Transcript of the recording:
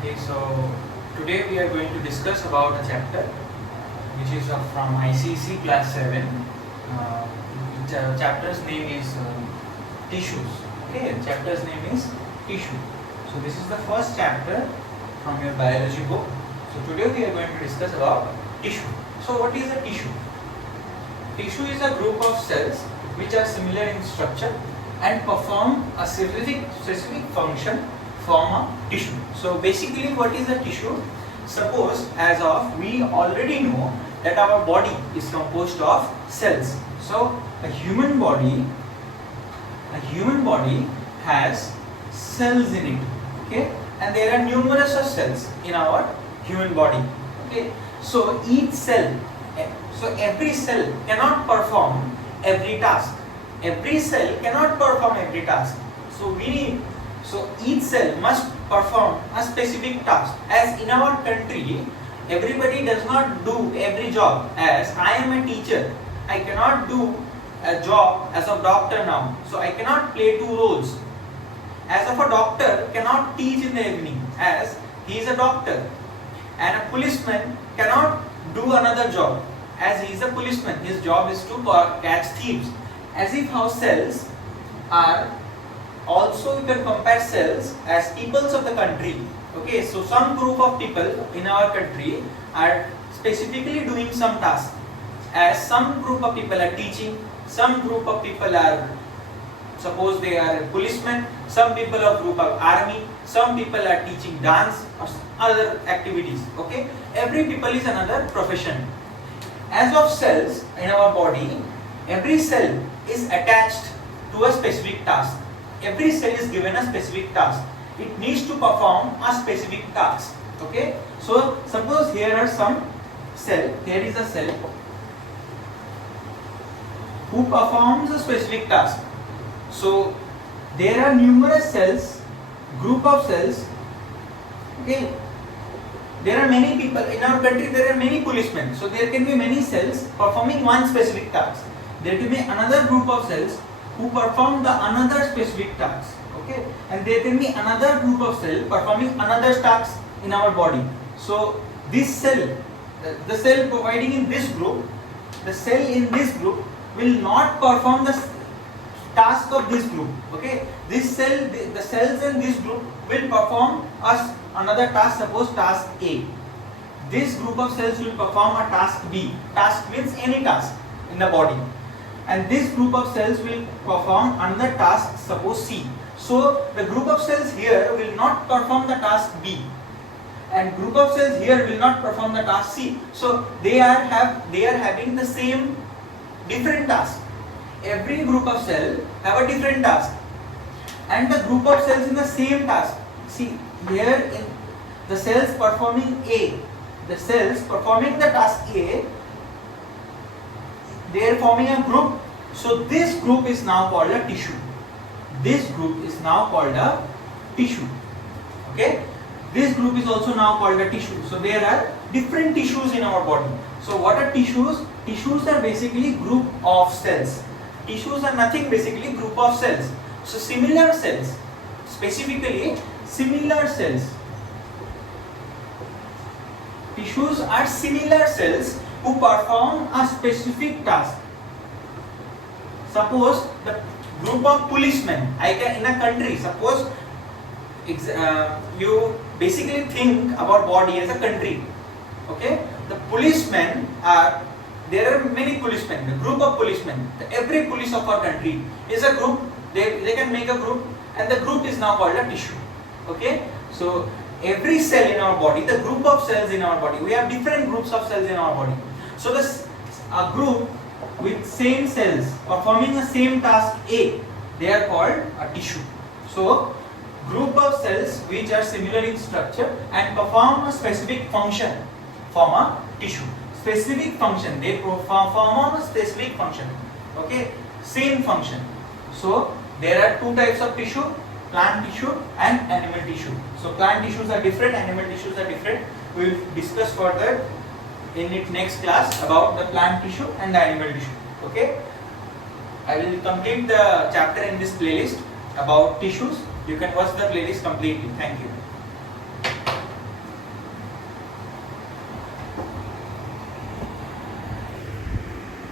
Okay, so today we are going to discuss about a chapter which is from Icse class 7. The chapter's name is tissues. Okay, chapter's name is tissue. So this is the first chapter from your biology book. So today we are going to discuss about tissue. So what is a tissue? Tissue is a group of cells which are similar in structure and perform a specific function from a tissue. So basically what is a tissue? Suppose as of we already know that our body is composed of cells. So a human body has cells in it, okay, and there are numerous of cells in our human body, okay. So each cell, so every cell cannot perform every task. Every cell cannot perform every task. So each cell must perform a specific task. As in our country, everybody does not do every job. As I am a teacher, I cannot do a job as a doctor now. So I cannot play two roles. As of a doctor cannot teach in the evening, as he is a doctor. And a policeman cannot do another job, as he is a policeman. His job is to catch thieves. As if how cells are, also you can compare cells as peoples of the country. Okay, so some group of people in our country are specifically doing some task. As some group of people are teaching, some group of people are, suppose they are policemen, some people of group of army, some people are teaching dance or other activities. Okay, every people is another profession. As of cells in our body, every cell is attached to a specific task. Every cell is given a specific task. It needs to perform a specific task. Okay. So suppose here are some cell. Here is a cell who performs a specific task. So there are numerous cells, group of cells. Okay. There are many people in our country. There are many policemen. So there can be many cells performing one specific task. There can be another group of cells who perform the another specific task, okay, and there can be another group of cells performing another task in our body. So this cell, the cell providing in this group, the cell in this group will not perform the task of this group, okay. This cell, the cells in this group will perform another task, suppose task A. This group of cells will perform a task B. Task means any task in the body. And this group of cells will perform another task, suppose C. So the group of cells here will not perform the task B, and group of cells here will not perform the task C. So they are having the same different task. Every group of cell have a different task, and the group of cells in the same task. See here in the cells performing A, the cells performing the task A, they are forming a group. So this group is now called a tissue. This group is now called a tissue. Okay. This group is also now called a tissue. So there are different tissues in our body. So what are tissues? Tissues are basically group of cells. Tissues are nothing basically group of cells. So similar cells, specifically similar cells. Tissues are similar cells who perform a specific task. Suppose the group of policemen, in a country, suppose you basically think about body as a country. Okay, the policemen are, there are many policemen, the group of policemen. Every police of our country is a group. They can make a group, and the group is now called a tissue. Okay, so every cell in our body, the group of cells in our body, we have different groups of cells in our body. So this a group with same cells performing the same task A, they are called a tissue. So group of cells which are similar in structure and perform a specific function form a tissue. Specific function, they perform a specific function. Okay, same function. So there are two types of tissue: plant tissue and animal tissue. So plant tissues are different, animal tissues are different. We will discuss further in its next class about the plant tissue and the animal tissue. Okay, I will complete the chapter in this playlist about tissues. You can watch the playlist completely. Thank you.